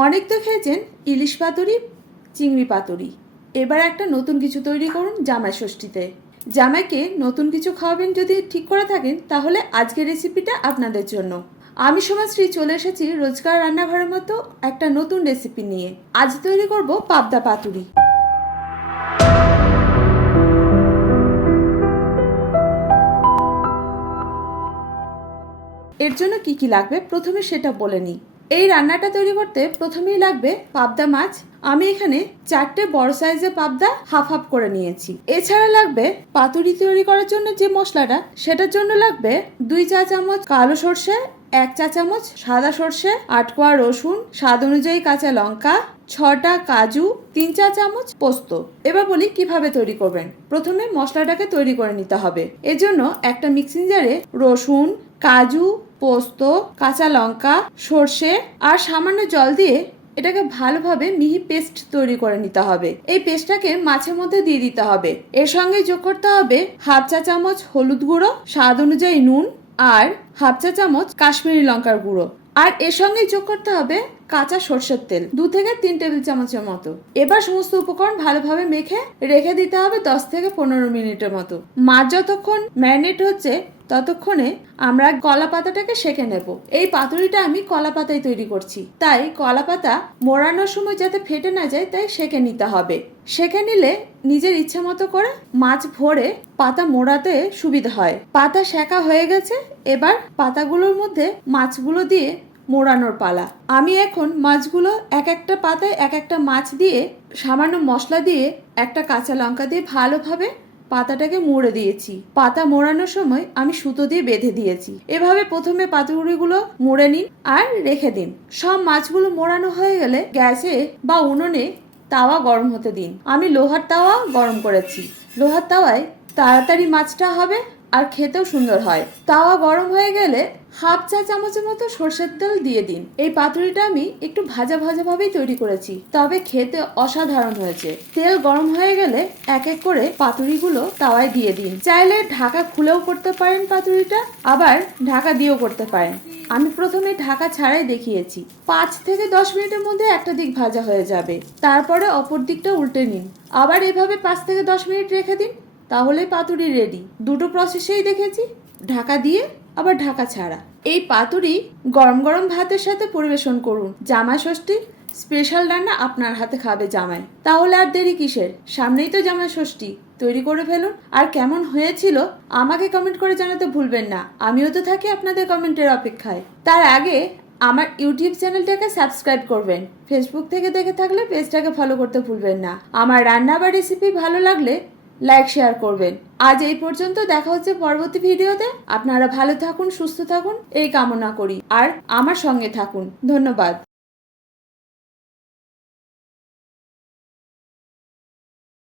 অনেক তো খেয়েছেন ইলিশ পাতুরি, চিংড়ি পাতুরি। এবার একটা নতুন কিছু তৈরি করুন জামাই ষষ্ঠীতে। জামাইকে নতুন কিছু খাওয়াবেন যদি ঠিক করে থাকেন, তাহলে আজকের রেসিপিটা আপনাদের জন্য। আমি সমাজশ্রী চলে এসেছি রোজকার রান্নাঘরের মতো একটা নতুন রেসিপি নিয়ে। আজ তৈরি করব পাবদা পাতুরি। এর জন্য কি কি লাগবে? প্রথমে সেটা বলে নিই। এই রান্নাটা তৈরি করতে প্রথমেই লাগবে পাবদা মাছ। আমি এখানে চারটে বড় সাইজের পাবদা হাফ হাফ করে নিয়েছি। এছাড়া লাগবে পাতুরি তৈরি করার জন্য যে মশলাটা, সেটার জন্য লাগবে দুই চা চামচ কালো সর্ষে, এক চা চামচ সাদা সর্ষে আটকোয়া রসুন, স্বাদ অনুযায়ী কাঁচা লঙ্কা, ছটা কাজু, তিন চা চামচ পোস্ত। এবার বলি কীভাবে তৈরি করবেন। প্রথমে মশলাটাকে তৈরি করে নিতে হবে। এজন্য একটা মিক্সিং জারে রসুন, কাজু পোস্ত, কাঁচা লঙ্কা, সর্ষে আর সামান্য জল দিয়ে এটাকে ভালোভাবে মিহি পেস্ট তৈরি করে নিতে হবে। এই পেস্টটাকে মাছের মধ্যে দিয়ে দিতে হবে। এর সঙ্গে যোগ করতে হবে হাফ চা চামচ হলুদ গুঁড়ো, স্বাদ অনুযায়ী নুন আর হাফ চা চামচ কাশ্মীরি লঙ্কার গুঁড়ো। আর এর সঙ্গে যোগ করতে হবে কাঁচা সর্ষের তেল, দু থেকে তিন টেবিল চামচের মতো। এবার সমস্ত উপকরণ ভালোভাবে মেখে রেখে দিতে হবে দশ থেকে পনেরো মিনিটের মতো। মাছ যতক্ষণ ম্যারিনেট হচ্ছে ততক্ষণে আমরা কলা পাতাটাকে সেকে নেব। এই পাতুরিটা আমি কলা পাতায় তৈরি করছি। তাই কলা পাতা মোড়ানোর সময় যাতে ফেটে না যায়, তাই সেকে নিতে হবে। সেকে নিলে নিজের ইচ্ছা মতো করে মাছ ভরে পাতা মোড়াতে সুবিধা হয়। পাতা সেকা হয়ে গেছে, এবার পাতাগুলোর মধ্যে মাছগুলো দিয়ে মোড়ানোর পালা। আমি এখন মাছগুলো এক একটা পাতায় এক একটা মাছ দিয়ে সামান্য মশলা দিয়ে একটা কাঁচা লঙ্কা দিয়ে ভালোভাবে পাতাটাকে মুড়ে দিয়েছি। পাতা মোড়ানোর সময় আমি সুতো দিয়ে বেঁধে দিয়েছি। এভাবে প্রথমে পাতুড়িগুলো মুড়ে নিন আর রেখে দিন। সব মাছগুলো মোড়ানো হয়ে গেলে গ্যাসে বা উনুনে তাওয়া গরম হতে দিন। আমি লোহার তাওয়া গরম করেছি। লোহার তাওয়ায় তাড়াতাড়ি মাছটা হবে আর খেতেও সুন্দর হয়। তাওয়া গরম হয়ে গেলে হাফ চা চামচের মতো সর্ষের তেল দিয়ে দিন। এই পাতুরিটা আমি একটু ভাজা ভাজা ভাবেই তৈরি করেছি, তবে খেতে অসাধারণ হয়েছে। তেল গরম হয়ে গেলে এক এক করে পাতুরিগুলো তাওয়ায় দিয়ে দিন। চাইলে ঢাকা খুলেও করতে পারেন পাতুরিটা, আবার ঢাকা দিয়েও করতে পারেন। আমি প্রথমে ঢাকা ছাড়াই দেখিয়েছি। পাঁচ থেকে দশ মিনিটের মধ্যে একটা দিক ভাজা হয়ে যাবে। তারপরে অপর দিকটা উল্টে নিন। আবার এভাবে পাঁচ থেকে দশ মিনিট রেখে দিন। তাহলে পাতুরি রেডি দুটো প্রসেসেই দেখেছি। ঢাকা দিয়ে, আবার ঢাকা ছাড়া। এই পাতুরি গরম গরম ভাতের সাথে পরিবেশন করুন। জামাই ষষ্ঠী স্পেশাল রান্না আপনার হাতে খাবে জামাই। তাহলে আর দেরি কিসের? সামনেই তো জামাই ষষ্ঠী। তৈরি করে ফেলুন। আর কেমন হয়েছিল, আমাকে কমেন্ট করে জানাতে ভুলবেন না। আমিও তো থাকি আপনাদের কমেন্টের অপেক্ষায়। তার আগে, আমার ইউটিউব চ্যানেলটাকে সাবস্ক্রাইব করবেন। ফেসবুক থেকে দেখে থাকলে পেজটাকে ফলো করতে ভুলবেন না। আমার রান্না বা রেসিপি ভালো লাগলে লাইক শেয়ার করবেন। আজ এই পর্যন্ত দেখা হচ্ছে পরবর্তী ভিডিওতে। আপনারা ভালো থাকুন, সুস্থ থাকুন, এই কামনা করি। আর আমার সঙ্গে থাকুন। ধন্যবাদ।